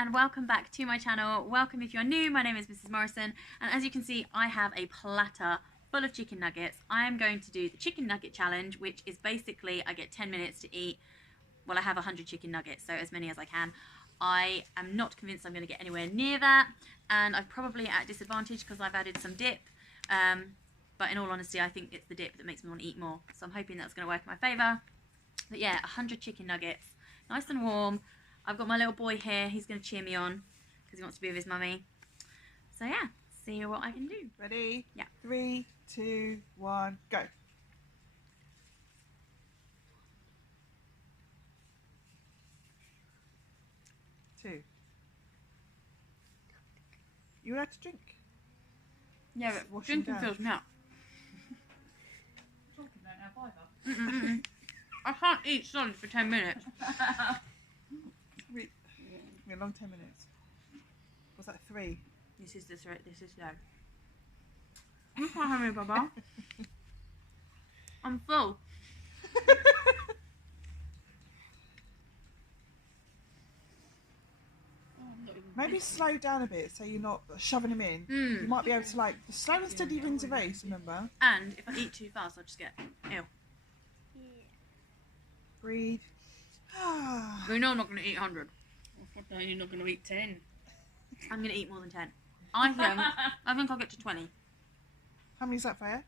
and welcome back to my channel. Welcome if you're new. My name is Mrs. Morrison, and as you can see I have a platter full of chicken nuggets. I am going to do the chicken nugget challenge, which is basically I get 10 minutes to eat. Well, I have 100 chicken nuggets, so as many as I can. I am not convinced I'm going to get anywhere near that, and I'm probably at a disadvantage because I've added some dip. But in all honesty, I think it's the dip that makes me want to eat more, so I'm hoping that's going to work in my favour. But yeah, 100 chicken nuggets, nice and warm. I've got my little boy here, he's going to cheer me on because he wants to be with his mummy. So yeah, see what I can do. Ready? Yeah. 3, 2, 1, go. Two. You allowed to drink? Yeah, but Washing drinking down. fills me up. Talking about now, fiver. I can't eat solid for 10 minutes. A long 10 minutes. Was that 3? This is low. You can't have me, Baba. I'm full. Maybe slow down a bit so you're not shoving them in. You might be able to, like, the slow and steady wins a race, remember? And if I eat too fast, I'll just get ill. Breathe. We know I'm not going to eat 100. No, you're not going to eat 10. I'm going to eat more than 10. I think I'll get to 20. How many is that, Freya?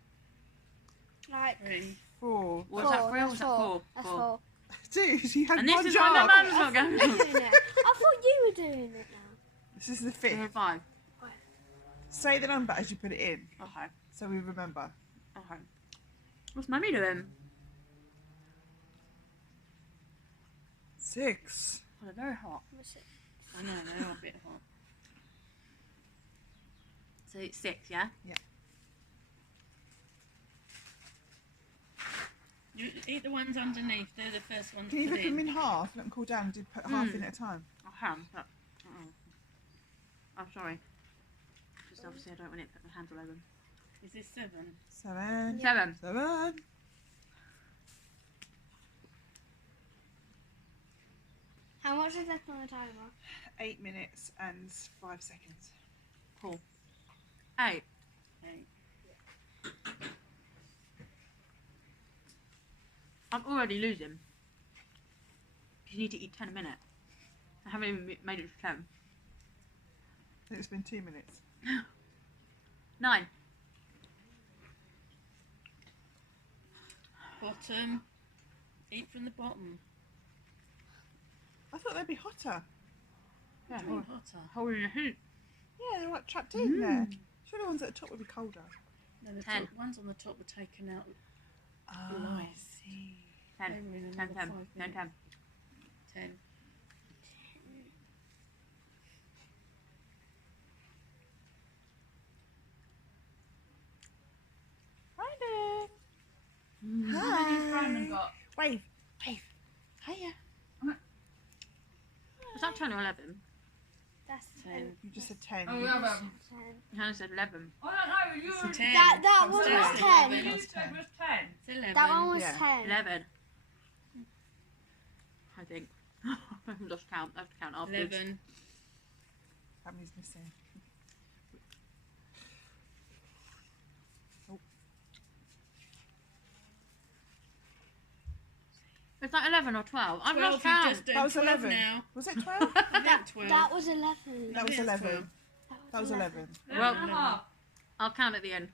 Like 3. 4. What's that, 3 or was that 4? That's 4. Dude, you had And this one is job. why my mum's not going. Doing it. I thought you were doing it now. This is the 5th. 5. Say the number as you put it in, Okay. so we remember. Okay. What's mummy doing? 6. Oh, they're very hot. What's it? I know, they are a bit hot. So it's 6, yeah? Yeah. You eat the ones underneath, they're the first ones Can you put rip them in. in half? Let them cool down and do put half in at a time. I can, but... I'm sorry. Just obviously I don't want it to put my hands all over them. Is this 7? 7. 7. 7. How much is left on the timer? 8 minutes and 5 seconds. Cool. 8. 8. I'm already losing. You need to eat 10 a minute. I haven't even made it to 10. It's been 2 minutes. 9. Bottom. Eat from the bottom. I thought they'd be hotter. Yeah, Drink hotter. holding the heat. Yeah, they're like trapped in there. Surely the ones at the top would be colder. No, the 10. top, ones on the top were taken out. Oh, Light. I see. 10. They were in 10, another 10, 5 10, 10. 10. Hi. Simon got? Wave. Wave. Hiya. Was that 10 or 11? That's 10. You just said 10. Oh, You- yeah, 10. Hannah said 11. I don't know, you were 10. That one That was was 10. 11. You said it was 10. It's 11. That one was Yeah. 10. 11. I think. I've lost count. I have to count afterwards. 11. How many's missing? Is that 11 or 12? I've 12, lost you've count. just done That was 12 11. now. Was it 12? I think 12. That was 11. That was Maybe it's 11. That was 11. Well, I'll count at the end.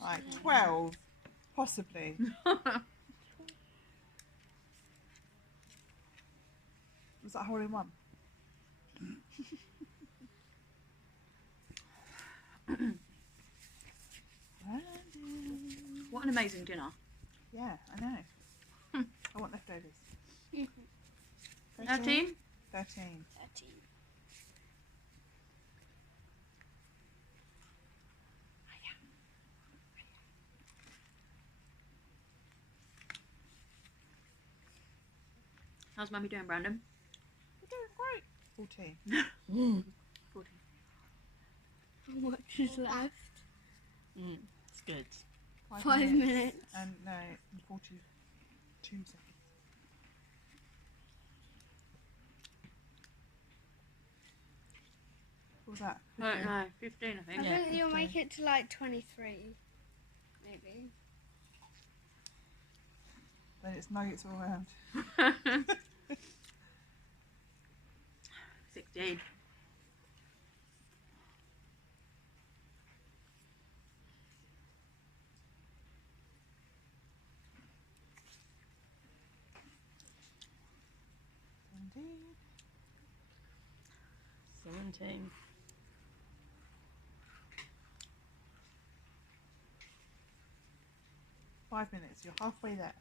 Right, 12. Possibly. Was that a hole in one? What an amazing dinner. Yeah, I know. I want leftovers. 13? 13. 13. How's mummy doing, Brandon? You're doing great. 14. 14. What is left? It's good. 5 minutes. And no, 42 seconds. was that? I don't know, 15 I I think. Yeah, think you'll 15. make it to like 23. Maybe. Then it's nuggets all around. 16. Indeed. 17. Five minutes. You're halfway there.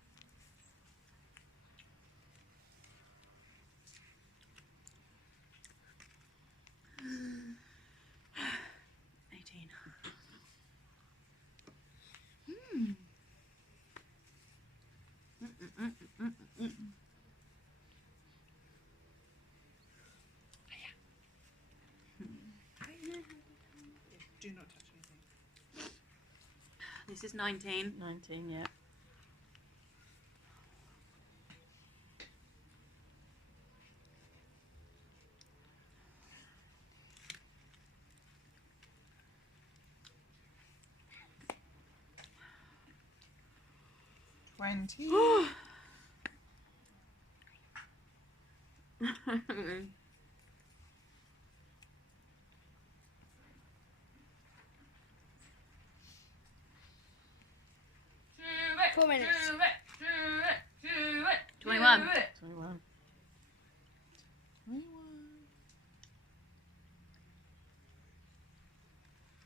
Do not touch anything. This is 19. 19, yeah. $20. Four minutes. 21. 21.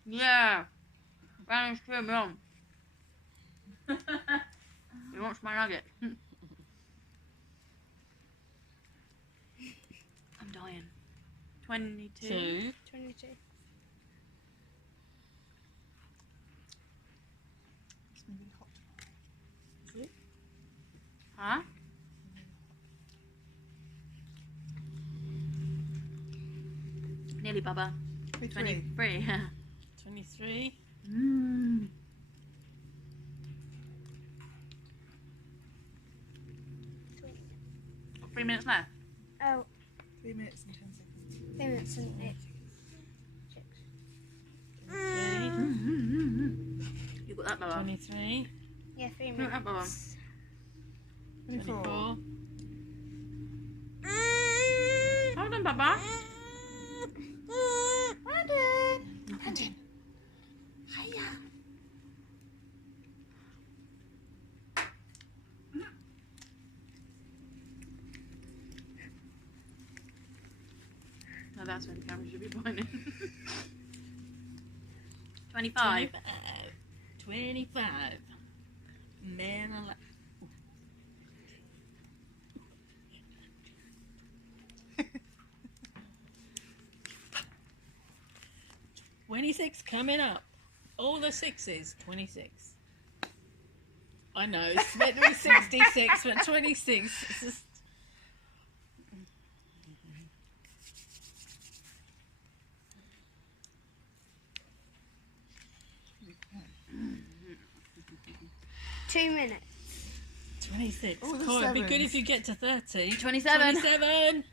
Yeah. Brownie's too wrong. He wants my nugget. I'm dying. 22. 2. 22. It's gonna be hot tomorrow. See? Huh? Nearly, Bubba. 23. 23. 23. Mmm. Got 3 minutes left. Oh, 3 minutes and 10 seconds. 3 minutes and 8. 23. You got that, Bubba. 23. Yeah, 3 You got that, Bubba. minutes. 24. 24. Hold on, Bubba. Brandon. Hiya. No, that's when the camera should be pointing. 25. 25. Man alive. 26 coming up. All the sixes. 26. I know, it's meant to be 66, but 26. It's just... Two minutes. 26. All the Cool, it'd be good sevens. if you get to 30. 27. 27.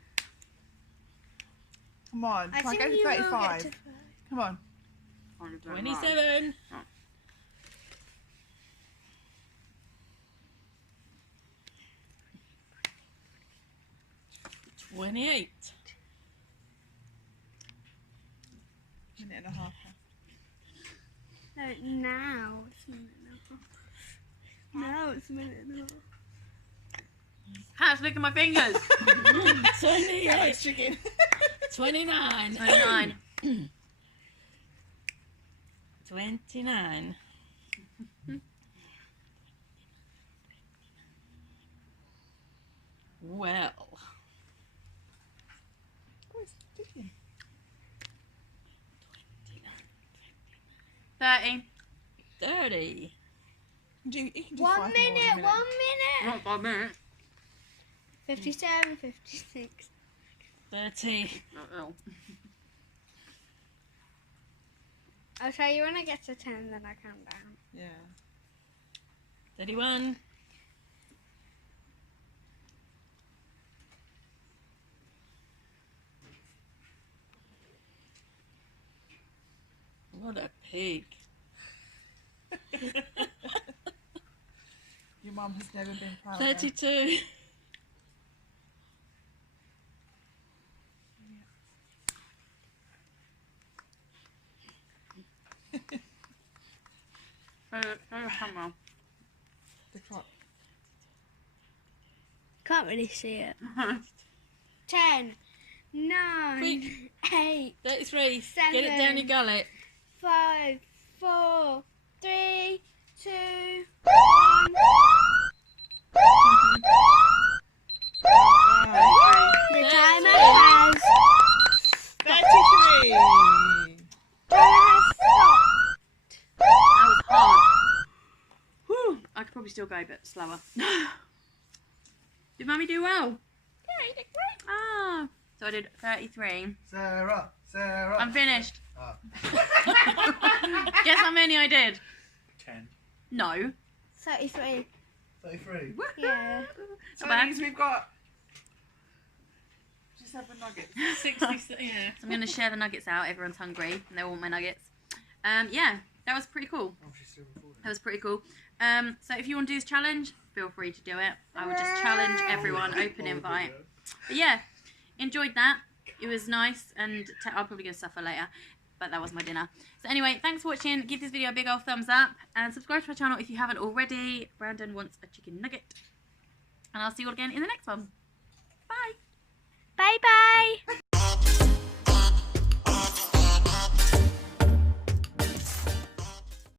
Come on. I Try think go you to will get 35. to 5. Come on. 27. 28. Minute and a half. No, now it's a minute and a half. Now it's a minute and a half. Hats, look at my fingers. 28. Chicken. 29. 29. 29. Well, Oh, it's ticking. 30. 30. You can do 1 5 more in a minute, 1 minute. Not 5 minutes. 57, 56. 30. Not ill. I'll tell you when I get to 10, then I count down. Yeah. 31. Pig. Your mum has never been proud. 32. The clock. Can't really see it. 10, 9, Quick. 8, 33. Seven. Get it down your gullet. 5, 4, 3, 2, 1. The timer has 33. stopped. That was hard. Whew. I could probably still go, but slower. Did Mummy do well? Yeah, you did great. Ah. So I did 33. Sarah. I'm finished. Ah. Guess how many I did? 10. No. 33. 33. Yeah. So Not that bad. means we've got just 7 nuggets. 60. Yeah. So I'm going to share the nuggets out. Everyone's hungry and they all want my nuggets. Yeah, that was pretty cool. Oh, she's still recording. That was pretty cool. So if you want to do this challenge, feel free to do it. I would just challenge everyone, open invite. But yeah, enjoyed that. It was nice, and I'm probably going to suffer later. But that was my dinner. So anyway, thanks for watching. Give this video a big old thumbs up. And subscribe to my channel if you haven't already. Brandon wants a chicken nugget. And I'll see you all again in the next one. Bye. Bye bye.